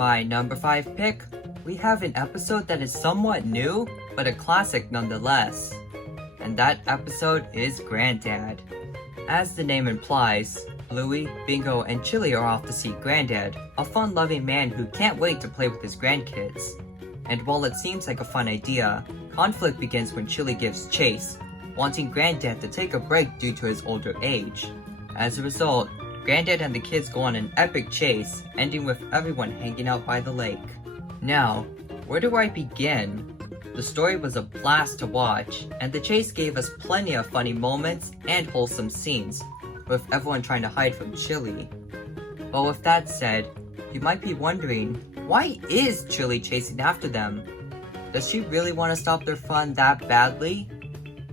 my number 5 pick, we have an episode that is somewhat new, but a classic nonetheless. And that episode is Granddad. As the name implies, Bluey, Bingo, and Chili are off to see Granddad, a fun-loving man who can't wait to play with his grandkids. And while it seems like a fun idea, conflict begins when Chili gives chase, wanting Granddad to take a break due to his older age. As a result, Granddad and the kids go on an epic chase, ending with everyone hanging out by the lake. Now, where do I begin? The story was a blast to watch, and the chase gave us plenty of funny moments and wholesome scenes, with everyone trying to hide from Chili. But with that said, you might be wondering, why is Chili chasing after them? Does she really want to stop their fun that badly?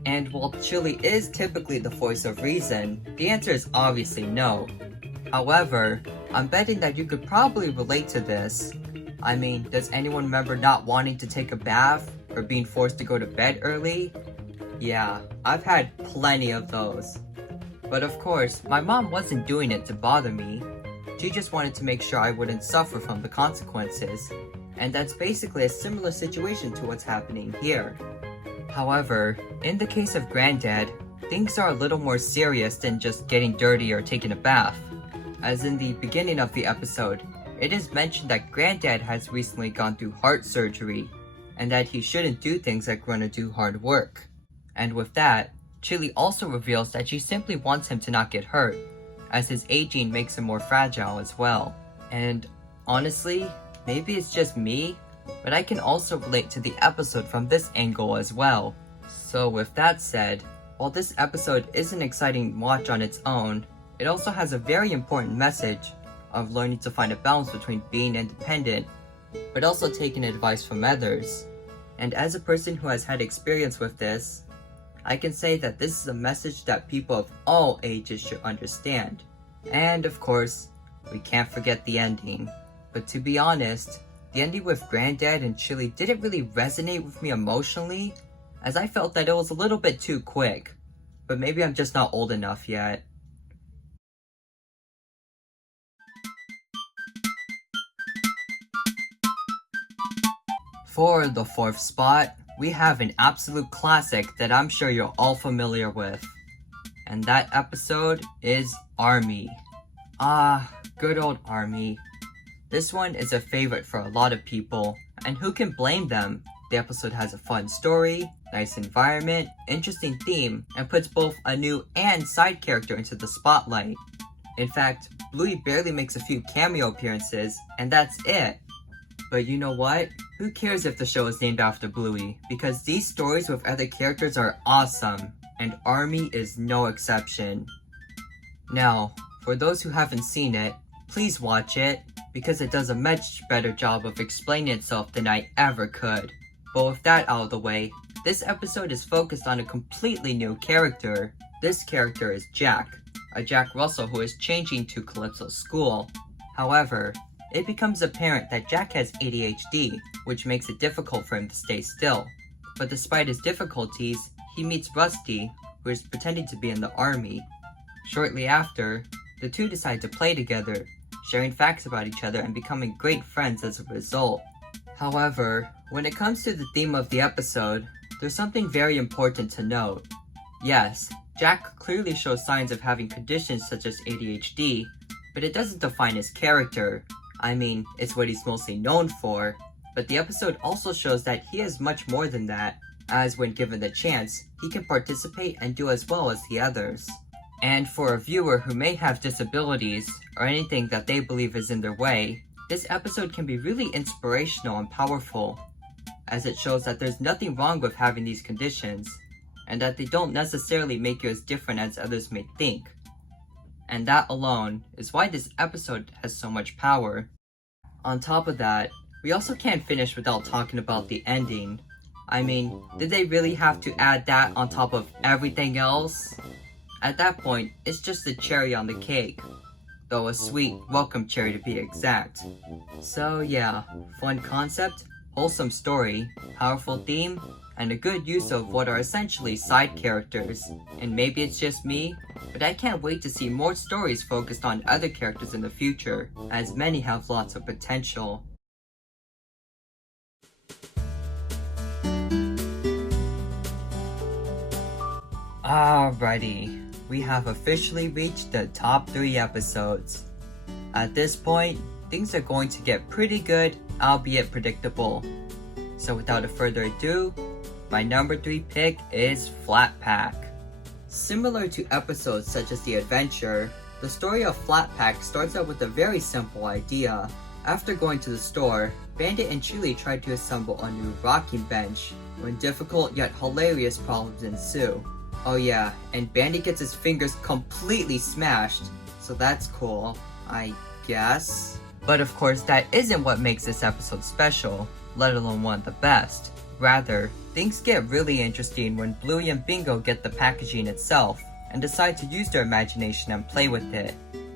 And while Chili is typically the voice of reason, the answer is obviously no. However, I'm betting that you could probably relate to this. I mean, does anyone remember not wanting to take a bath or being forced to go to bed early? Yeah, I've had plenty of those. But of course, my mom wasn't doing it to bother me. She just wanted to make sure I wouldn't suffer from the consequences. And that's basically a similar situation to what's happening here. However, in the case of Granddad, things are a little more serious than just getting dirty or taking a bath. As in the beginning of the episode, it is mentioned that Granddad has recently gone through heart surgery, and that he shouldn't do things like run or do hard work. And with that, Chili also reveals that she simply wants him to not get hurt, as his aging makes him more fragile as well. And honestly, maybe it's just me, but I can also relate to the episode from this angle as well. So with that said, while this episode is an exciting watch on its own, it also has a very important message of learning to find a balance between being independent, but also taking advice from others. And as a person who has had experience with this, I can say that this is a message that people of all ages should understand. And of course, we can't forget the ending. But to be honest, the ending with Granddad and Chili didn't really resonate with me emotionally, as I felt that it was a little bit too quick. But maybe I'm just not old enough yet. For the 4th spot, we have an absolute classic that I'm sure you're all familiar with. And that episode is Army. Ah, good old Army. This one is a favorite for a lot of people, and who can blame them? The episode has a fun story, nice environment, interesting theme, and puts both a new and side character into the spotlight. In fact, Bluey barely makes a few cameo appearances, and that's it. But you know what? Who cares if the show is named after Bluey? Because these stories with other characters are awesome, and Army is no exception. Now, for those who haven't seen it, please watch it, because it does a much better job of explaining itself than I ever could. But with that out of the way, this episode is focused on a completely new character. This character is Jack, a Jack Russell who is changing to Calypso's school. However, it becomes apparent that Jack has ADHD, which makes it difficult for him to stay still. But despite his difficulties, he meets Rusty, who is pretending to be in the army. Shortly after, the two decide to play together, sharing facts about each other and becoming great friends as a result. However, when it comes to the theme of the episode, there's something very important to note. Yes, Jack clearly shows signs of having conditions such as ADHD, but it doesn't define his character. I mean, it's what he's mostly known for, but the episode also shows that he is much more than that, as when given the chance, he can participate and do as well as the others. And for a viewer who may have disabilities, or anything that they believe is in their way, this episode can be really inspirational and powerful, as it shows that there's nothing wrong with having these conditions, and that they don't necessarily make you as different as others may think. And that alone is why this episode has so much power. On top of that, we also can't finish without talking about the ending. I mean, did they really have to add that on top of everything else? At that point, it's just the cherry on the cake. Though a sweet, welcome cherry to be exact. So yeah, fun concept, wholesome story, powerful theme, and a good use of what are essentially side characters. And maybe it's just me, but I can't wait to see more stories focused on other characters in the future, as many have lots of potential. Alrighty, we have officially reached the top 3 episodes. At this point, things are going to get pretty good, albeit predictable. So without a further ado, my number 3 pick is Flat Pack. Similar to episodes such as The Adventure, the story of Flat Pack starts out with a very simple idea. After going to the store, Bandit and Chili try to assemble a new rocking bench when difficult yet hilarious problems ensue. Oh yeah, and Bandit gets his fingers completely smashed, so that's cool, I guess. But of course that isn't what makes this episode special, let alone one of the best. Rather, things get really interesting when Bluey and Bingo get the packaging itself and decide to use their imagination and play with it.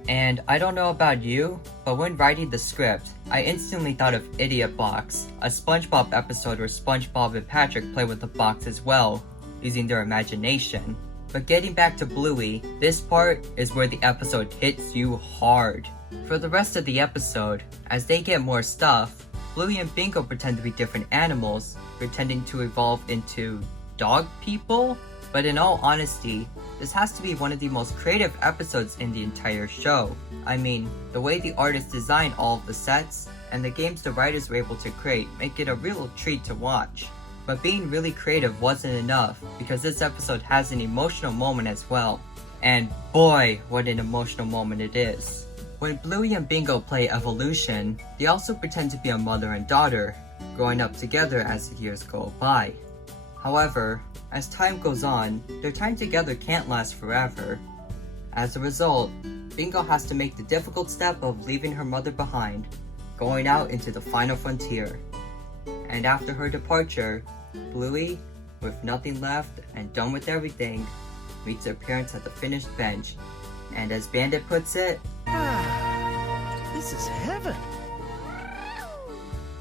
And I don't know about you, but when writing the script, I instantly thought of Idiot Box, a SpongeBob episode where SpongeBob and Patrick play with the box as well, using their imagination. But getting back to Bluey, this part is where the episode hits you hard. For the rest of the episode, as they get more stuff, Bluey and Bingo pretend to be different animals, pretending to evolve into dog people? But in all honesty, this has to be one of the most creative episodes in the entire show. I mean, the way the artists designed all of the sets, and the games the writers were able to create make it a real treat to watch. But being really creative wasn't enough, because this episode has an emotional moment as well. And boy, what an emotional moment it is. When Bluey and Bingo play Evolution, they also pretend to be a mother and daughter, growing up together as the years go by. However, as time goes on, their time together can't last forever. As a result, Bingo has to make the difficult step of leaving her mother behind, going out into the final frontier. And after her departure, Bluey, with nothing left and done with everything, meets her parents at the finished bench. And as Bandit puts it, this is heaven.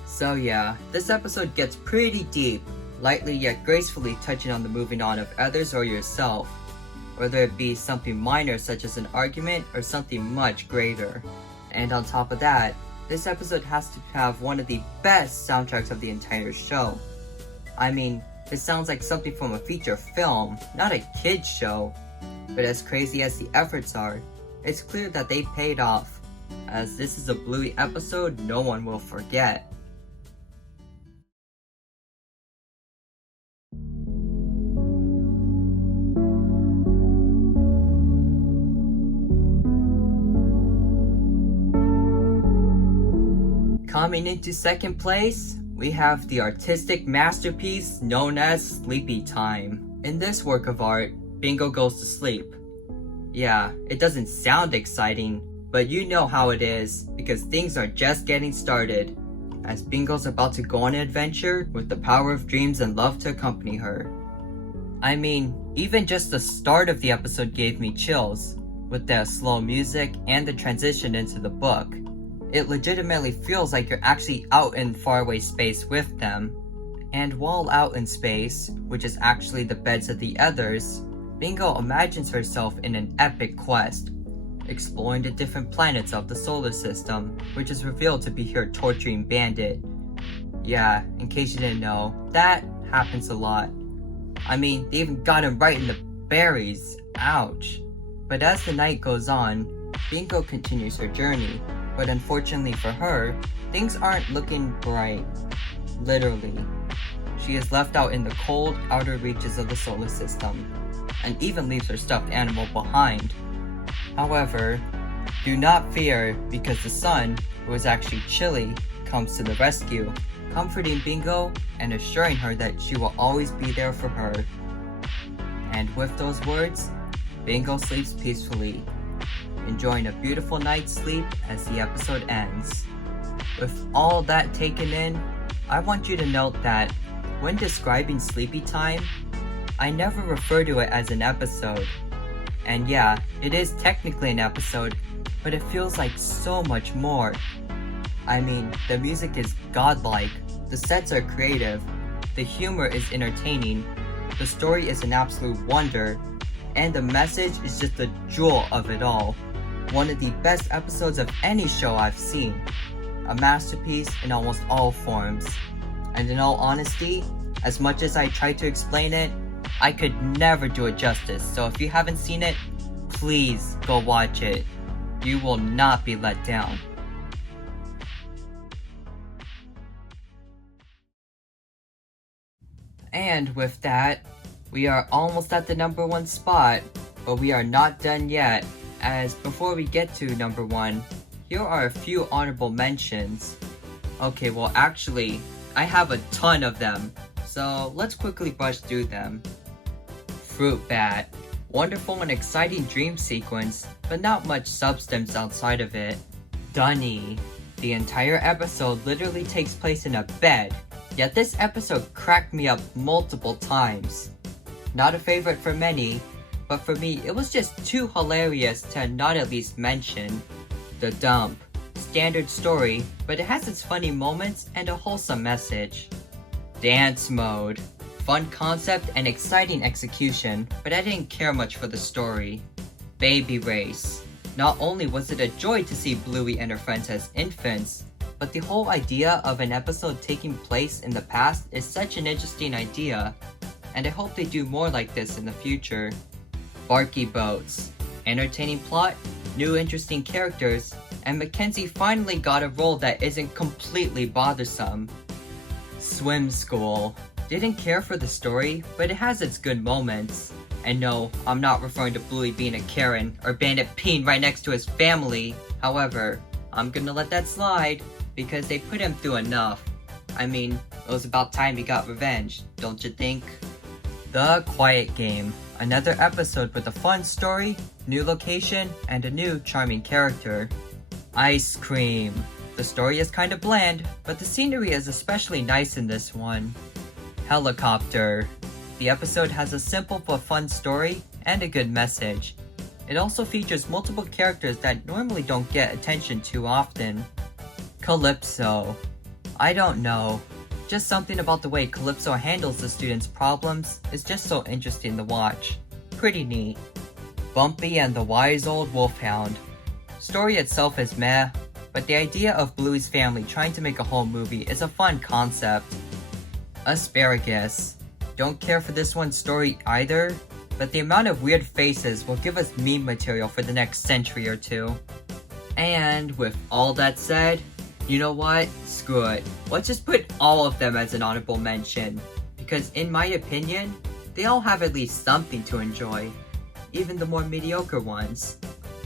So yeah, this episode gets pretty deep, lightly yet gracefully touching on the moving on of others or yourself, whether it be something minor such as an argument or something much greater. And on top of that, this episode has to have one of the best soundtracks of the entire show. I mean, it sounds like something from a feature film, not a kid's show. But as crazy as the efforts are, it's clear that they paid off, as this is a Bluey episode no one will forget. Coming into second place, we have the artistic masterpiece known as Sleepy Time. In this work of art, Bingo goes to sleep. Yeah, it doesn't sound exciting, but you know how it is, because things are just getting started, as Bingo's about to go on an adventure with the power of dreams and love to accompany her. I mean, even just the start of the episode gave me chills, with the slow music and the transition into the book. It legitimately feels like you're actually out in faraway space with them. And while out in space, which is actually the beds of the others, Bingo imagines herself in an epic quest, exploring the different planets of the solar system, which is revealed to be her torturing Bandit. Yeah, in case you didn't know, that happens a lot. I mean, they even got him right in the berries, ouch. But as the night goes on, Bingo continues her journey, but unfortunately for her, things aren't looking bright, literally. She is left out in the cold outer reaches of the solar system, and even leaves her stuffed animal behind. However, do not fear, because the sun, who is actually Chili, comes to the rescue, comforting Bingo and assuring her that she will always be there for her. And with those words, Bingo sleeps peacefully, enjoying a beautiful night's sleep as the episode ends. With all that taken in, I want you to note that when describing Sleepy Time, I never refer to it as an episode. And yeah, it is technically an episode, but it feels like so much more. I mean, the music is godlike, the sets are creative, the humor is entertaining, the story is an absolute wonder, and the message is just the jewel of it all. One of the best episodes of any show I've seen. A masterpiece in almost all forms. And in all honesty, as much as I try to explain it, I could never do it justice, so if you haven't seen it, please go watch it. You will not be let down. And with that, we are almost at the number 1 spot, but we are not done yet, as before we get to number 1, here are a few honorable mentions. Okay, well actually, I have a ton of them, so let's quickly brush through them. Fruit Bat. Wonderful and exciting dream sequence, but not much substance outside of it. Dunny. The entire episode literally takes place in a bed, yet this episode cracked me up multiple times. Not a favorite for many, but for me it was just too hilarious to not at least mention. The Dump. Standard story, but it has its funny moments and a wholesome message. Dance Mode. Fun concept and exciting execution, but I didn't care much for the story. Baby Race. Not only was it a joy to see Bluey and her friends as infants, but the whole idea of an episode taking place in the past is such an interesting idea, and I hope they do more like this in the future. Barky Boats. Entertaining plot, new interesting characters, and Mackenzie finally got a role that isn't completely bothersome. Swim School. Didn't care for the story, but it has its good moments. And no, I'm not referring to Bluey being a Karen or Bandit peeing right next to his family. However, I'm gonna let that slide because they put him through enough. I mean, it was about time he got revenge, don't you think? The Quiet Game. Another episode with a fun story, new location, and a new charming character. Ice Cream. The story is kinda bland, but the scenery is especially nice in this one. Helicopter. The episode has a simple but fun story and a good message. It also features multiple characters that normally don't get attention too often. Calypso. I don't know. Just something about the way Calypso handles the students' problems is just so interesting to watch. Pretty neat. Bumpy and the Wise Old Wolfhound. Story itself is meh, but the idea of Bluey's family trying to make a whole movie is a fun concept. Asparagus. Don't care for this one's story either, but the amount of weird faces will give us meme material for the next century or two. And with all that said, you know what? Screw it. Let's just put all of them as an honorable mention, because in my opinion, they all have at least something to enjoy, even the more mediocre ones.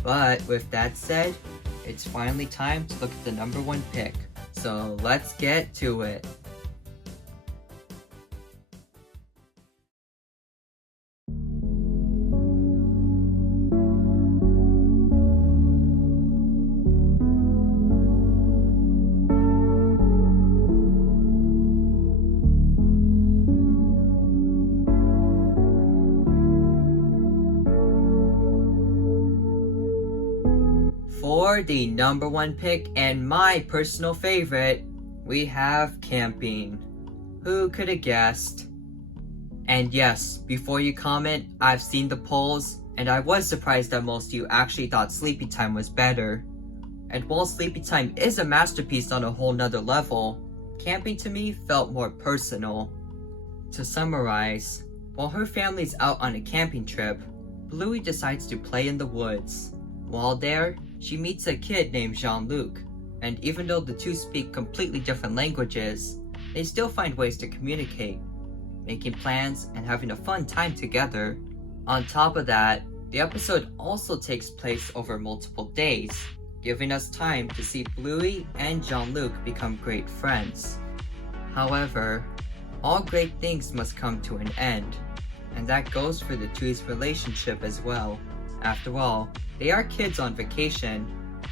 But with that said, it's finally time to look at the number 1 pick, so let's get to it. For the number 1 pick and my personal favorite, we have camping. Who could have guessed? And yes, before you comment, I've seen the polls, and I was surprised that most of you actually thought Sleepy Time was better. And while Sleepy Time is a masterpiece on a whole nother level, camping to me felt more personal. To summarize, while her family's out on a camping trip, Bluey decides to play in the woods. While there, she meets a kid named Jean-Luc, and even though the two speak completely different languages, they still find ways to communicate, making plans and having a fun time together. On top of that, the episode also takes place over multiple days, giving us time to see Bluey and Jean-Luc become great friends. However, all great things must come to an end, and that goes for the two's relationship as well. After all, they are kids on vacation,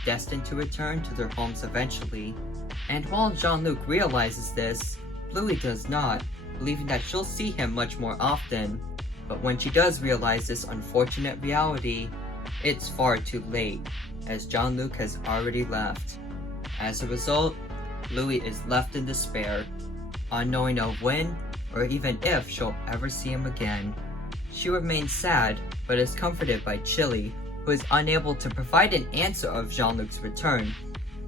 destined to return to their homes eventually. And while Jean-Luc realizes this, Bluey does not, believing that she'll see him much more often. But when she does realize this unfortunate reality, it's far too late, as Jean-Luc has already left. As a result, Bluey is left in despair, unknowing of when or even if she'll ever see him again. She remains sad, but is comforted by Chili, who is unable to provide an answer of Jean-Luc's return,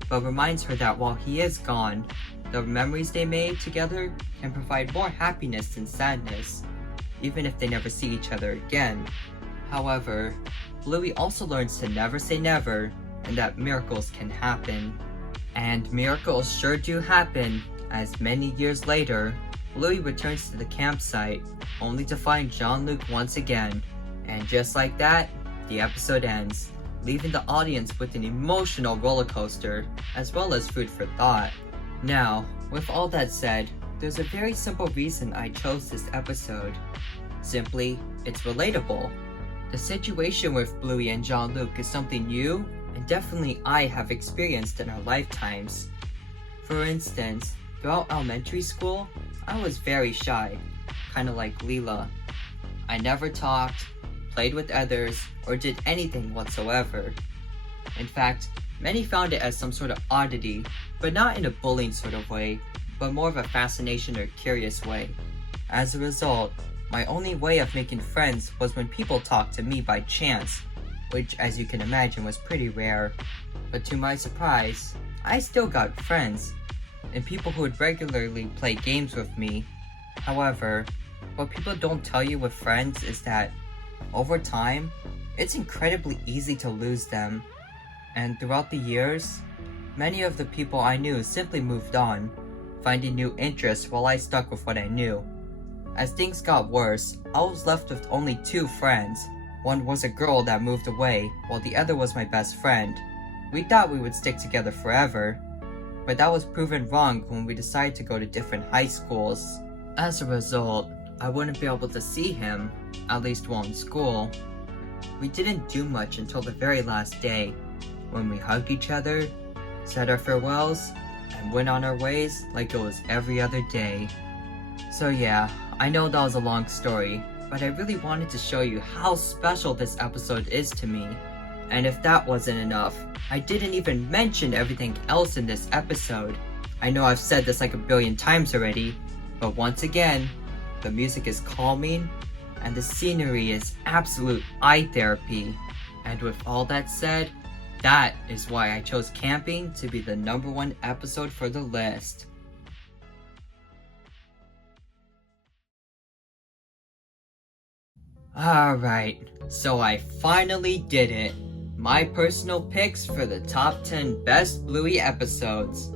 but reminds her that while he is gone, the memories they made together can provide more happiness than sadness. even if they never see each other again. However, Bluey also learns to never say never, and that miracles can happen. And miracles sure do happen, as many years later, Bluey returns to the campsite, only to find Jean-Luc once again. And just like that, the episode ends, leaving the audience with an emotional roller coaster, as well as food for thought. Now, with all that said, there's a very simple reason I chose this episode. Simply, it's relatable. The situation with Bluey and Jean-Luc is something you, and definitely I, have experienced in our lifetimes. For instance, throughout elementary school, I was very shy, kinda like Leela. I never talked, played with others, or did anything whatsoever. In fact, many found it as some sort of oddity, but not in a bullying sort of way, but more of a fascination or curious way. As a result, my only way of making friends was when people talked to me by chance, which, as you can imagine, was pretty rare. But to my surprise, I still got friends, and people who would regularly play games with me. However, what people don't tell you with friends is that, over time, it's incredibly easy to lose them. And throughout the years, many of the people I knew simply moved on, finding new interests while I stuck with what I knew. As things got worse, I was left with only 2 friends. One was a girl that moved away, while the other was my best friend. We thought we would stick together forever, but that was proven wrong when we decided to go to different high schools. As a result, I wouldn't be able to see him, at least while in school. We didn't do much until the very last day, when we hugged each other, said our farewells, and went on our ways like it was every other day. So yeah, I know that was a long story, but I really wanted to show you how special this episode is to me. And if that wasn't enough, I didn't even mention everything else in this episode. I know I've said this like a billion times already, but once again, the music is calming, and the scenery is absolute eye therapy. And with all that said, that is why I chose camping to be the #1 episode for the list. Alright, so I finally did it. My personal picks for the top 10 best Bluey episodes.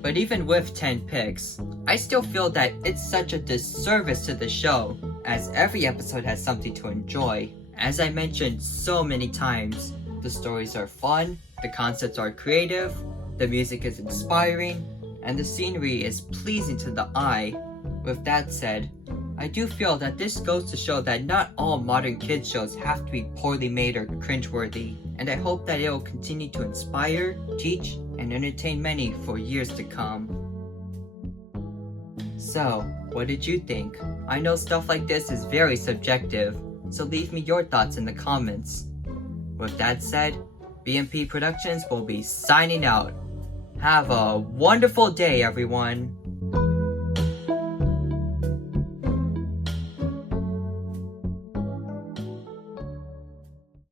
But even with 10 picks, I still feel that it's such a disservice to the show, as every episode has something to enjoy. As I mentioned so many times, the stories are fun, the concepts are creative, the music is inspiring, and the scenery is pleasing to the eye. With that said, I do feel that this goes to show that not all modern kids shows have to be poorly made or cringeworthy, and I hope that it will continue to inspire, teach, and entertain many for years to come. So, what did you think? I know stuff like this is very subjective, so leave me your thoughts in the comments. With that said, BMP Productions will be signing out. Have a wonderful day, everyone!